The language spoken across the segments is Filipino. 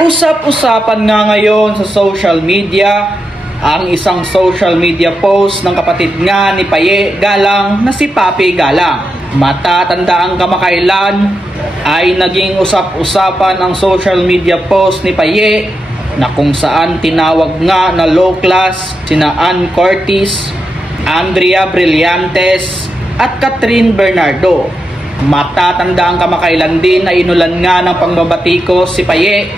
Usap-usapan nga ngayon sa social media ang isang social media post ng kapatid nga ni Paye Galang na si Papi Galang. Matatanda ang kamakailan ay naging usap-usapan ang social media post ni Paye na kung saan tinawag nga na low class sina Ann Curtis, Andrea Brillantes at Catherine Bernardo. Matatanda ang kamakailan din na inulan nga ng pangbabatikos si Paye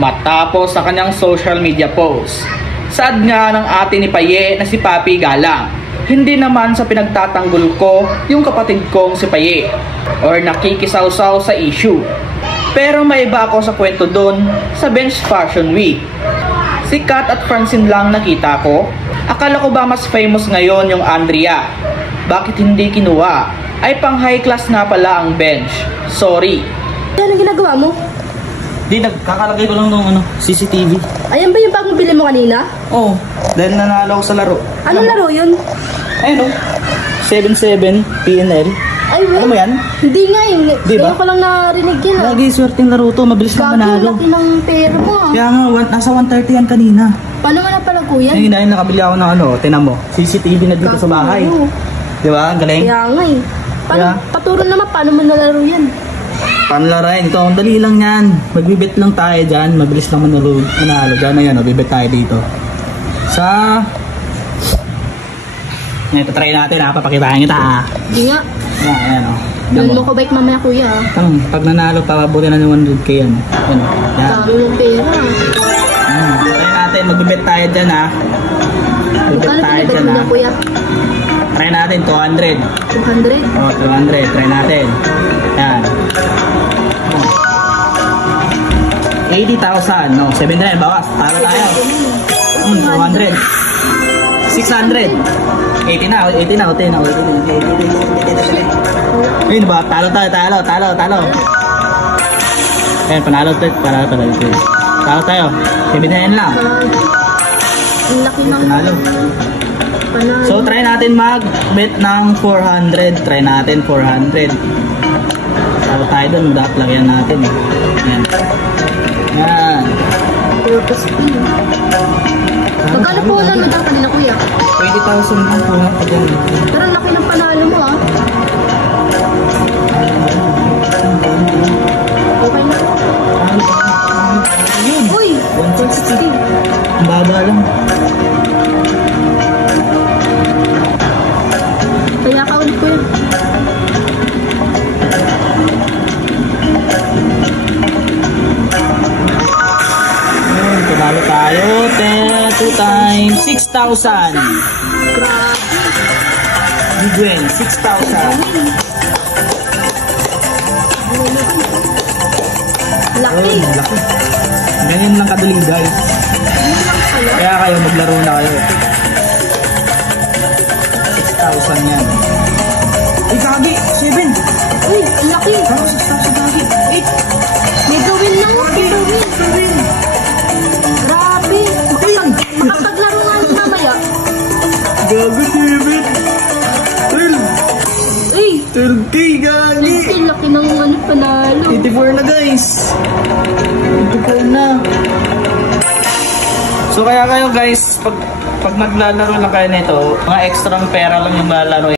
matapos sa kanyang social media post. Saad nga ng ate ni Paye na si Papi Galang, hindi naman sa pinagtatanggol ko yung kapatid kong si Paye or nakikisaw-saw sa issue. Pero may iba ako sa kwento doon sa Bench Fashion Week. Si Kat at Francine lang nakita ko. Akala ko ba mas famous ngayon yung Andrea? Bakit hindi kinuha? Ay pang high class nga pala ang Bench. Sorry. Ano ginagawa mo? Di, nagkakalagay ko lang ng CCTV. Ayan ba yung bagong bili mo kanina? Oo, dahil nanalo ako sa laro. Anong laro yun? Ayun o, 77 PNL. Ay, Ano mo yan? Hindi nga eh. Di ba? Ngayon ko lang narinig yun ah. Lagi swerteng laro to, mabilis lang manalo. Laki ng pera mo ah. Kaya nga, nasa 130 yan kanina. Paano nga napalago yan? Ayun, ayun, nakabili ako ng tinan mo, CCTV na dito sa bahay. Di ba? Ang galing. Kaya nga eh. Paano, paturo naman, paano mo nalaro yan? Panlarain, ito ang dali lang yan. Magbibet lang tayo dyan, mabilis lang manalo dyan. Ayan, bibet tayo dito. Ito, try natin ha, papakitaan kita ha. Hindi nga. Ayan o. Doon mo ko bike mamaya kuya ah. Pag nanalo, papabuti na ng 100k yan. Ayan o. Sabi mo pera. Try natin, magbibet tayo dyan ha. Magbibet tayo dyan ha. Kuya? Try natin, 200. 200? O, 200, try natin. Yan. 80,000, no? 79, bawas. Para tayo. 200. 600. 80 na, 80 na, 80 na. Ayun ba? Talo. Ayan, panalo tayo. Talo tayo. 79 lang. Ang laki ng panalo. So, try natin mag-bet ng 400. Try natin 400. Talo tayo dun. Dapat lagyan natin. Ayan. Yan. Magkano po na nagdang kanina kuya? 20,000 lang po. Pero ang laki ng panalo mo ah. Okay na. Yun. Uy! 160. Ang baba lang. Kaya ka ulit kuya. Panalo tayo. 2 times 6,000. Bigwen, 6,000. Laki. Laki. Ganyan lang kadali guys. Kaya kayo maglaro na kayo. 6,000 yan. Uy, kagi! 7! Uy, ang laki. Parang 6,000 kagi. 8! May gawin lang oh. May gawin. Grabe. Makapaglaro nga nyo mamaya. Gago, 7! 12! Uy! 12K, gagi! Laki ng panalo. 84 na guys! 84 na! So kaya kayo guys, pag naglalaro lang kayo nito, mga extra pera lang yung lalaro.